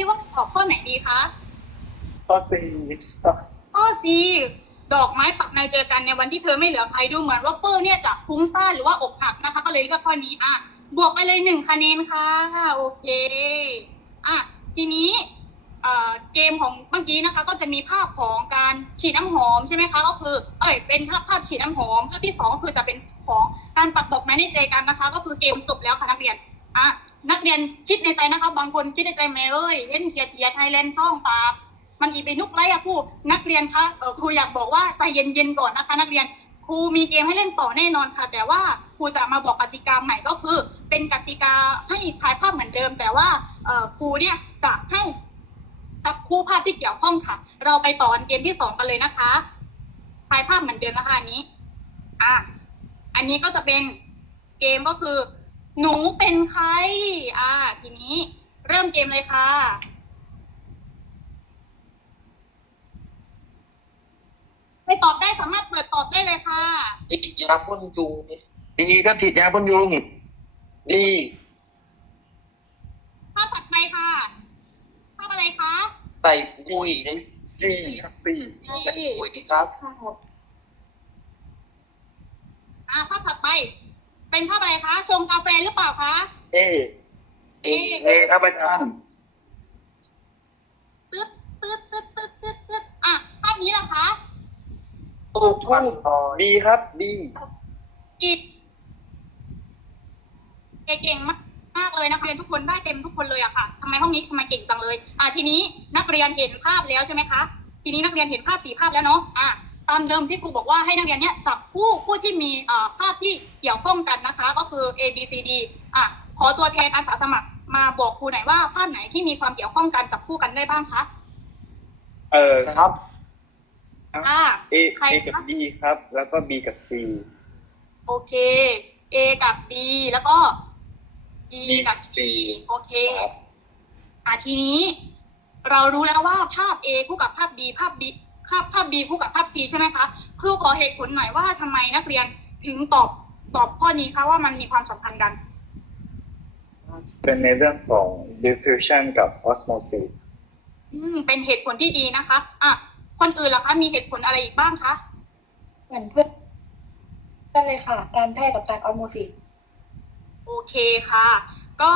คิดว่าตอบข้อไหนดีคะข้อสี่ครับข้อ C ดอกไม้ปักในเจอกันในวันที่เธอไม่เหลือใครดูเหมือนว่าเฟอร์เนี่ยจะฟุ้งซ่านหรือว่าอกหักนะคะ ก็เลยเลือกข้อนี้อะบวกไปเลยหนึ่งคะแนนค่ะโอเคอะทีนี้เอ่อเกมของเมื่อกี้นะคะ ก็จะมีภาพของการฉีดน้ำหอมใช่ไหมคะก็คือเอ้ยเป็นภาพภาพฉีดน้ำหอมภาพที่สองก็คือจะเป็นของการปักดอกไม้ในใจกันนะคะ ก็คือเกมจบแล้วค่ะนักเรียนอะ นักเรียนคิดในใจนะคะ บางคนคิดในใจแม่เอ้ยเล่นเกียร์เกียร์ไทยแลนด์ช่องปากมันอีไปนุกไรอะครูนักเรียนคะเออครูอยากบอกว่าใจเย็นๆก่อนนะคะนักเรียนครูมีเกมให้เล่นต่อแน่นอนค่ะ แต่ว่าครูจะมาบอกกติกาใหม่ก็คือ เป็นกติกาให้ถ่ายภาพเหมือนเดิม แต่ว่าเออครูเนี่ยจะให้จับคู่ภาพที่เกี่ยวข้องค่ะ เราไปต่อันเกมที่สองกันเลยนะคะถ่ายภาพเหมือนเดิมนะคะอันนี้ อะอันนี้ก็จะเป็นเกมก็คือ หนูเป็นใคร อ่า ทีนี้เริ่มเกมเลยค่ะ ใครตอบได้สามารถเปิดตอบได้เลยค่ะจิตยาพ่นยุงดีครับฉีดยาพ่นยุงดีภาพถัดไปค่ะภาพอะไรคะใส่ปุ๋ยในสี่ครับสี่ใส่ปุ๋ยครับ อ่าภาพถัดไป เป็นภาพอะไรคะชงกาแฟหรือเปล่าคะเอเอเอครับอาจารย์ตึ๊ดตึ๊ดตึ๊ดตึ๊ดตึ๊ดตึ๊ดอะภาพนี้ล่ะคะตูดทุ่งบีครับบีอีกเก่งมากมากเลยนะคะเรียนทุกคนได้เต็มทุกคนเลยอะค่ะทำไมห้องนี้ทำไมเก่งจังเลย อะทีนี้นักเรียนเห็นภาพแล้วใช่ไหมคะ ทีนี้นักเรียนเห็นภาพสีภาพแล้วเนาะอะ ตามเดิมที่ครูบอกว่าให้นักเรียนเนี้ยจับคู่คู่ที่มีอ่าภาพที่เกี่ยวข้องกันนะคะ ก็คือ A B C D อะขอตัวแทนอาสาสมัครมาบอกครูหน่อยว่าภาพไหนที่มีความเกี่ยวข้องกันจับคู่กันได้บ้างคะเออครับ อ่าเอใครเอกับบีครับแล้วก็บีกับซีโอเค A กับ B แล้วก็ B กับ C โอเคครับอะทีนี้ เรารู้แล้วว่าภาพ A คู่กับภาพ B ภาพ B ภาพภาพ B คู่กับภาพ C ใช่ไหมคะครูขอเหตุผลหน่อยว่าทำไมนักเรียนถึงตอบตอบข้อนี้คะว่ามันมีความสัมพันธ์กัน เป็นในเรื่องของ diffusion กับ osmosis อืมเป็นเหตุผลที่ดีนะคะ อะ คนอื่นล่ะคะ มีเหตุผลอะไรอีกบ้างคะ เหมือนเพื่อนกันเลยค่ะ การแพร่กับการออสโมซิสโอเคค่ะ ก็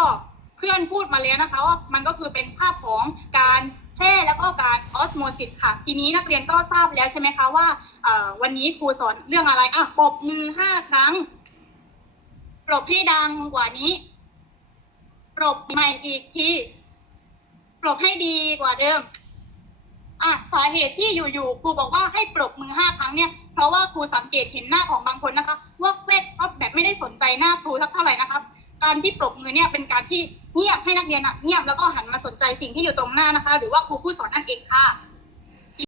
เพื่อนพูดมาแล้วนะคะว่ามันก็คือเป็นภาพของการ แช่แล้วก็การออสโมซิสค่ะ ทีนี้นักเรียนก็ทราบแล้วใช่ไหมคะว่าวันนี้ครูสอนเรื่องอะไรอะปรบมือห้าครั้งปรบให้ดังกว่านี้ปรบใหม่อีกทีปรบให้ดีกว่าเดิมอะสาเหตุที่อยู่ๆครูบอกว่าให้ปรบมือห้าครั้งเนี่ยเพราะว่าครูสังเกตเห็นหน้าของบางคนนะคะ ว่าเฟดก็แบบไม่ได้สนใจหน้าครูสักเท่าไหร่นะครับ การที่ปรบ เนี่ยเป็นการที่เงียบให้นักเรียนเงียบแล้วก็หันมาสนใจสิ่งที่อยู่ตรงหน้านะคะ หรือว่าครูผู้สอนนั่นเองค่ะ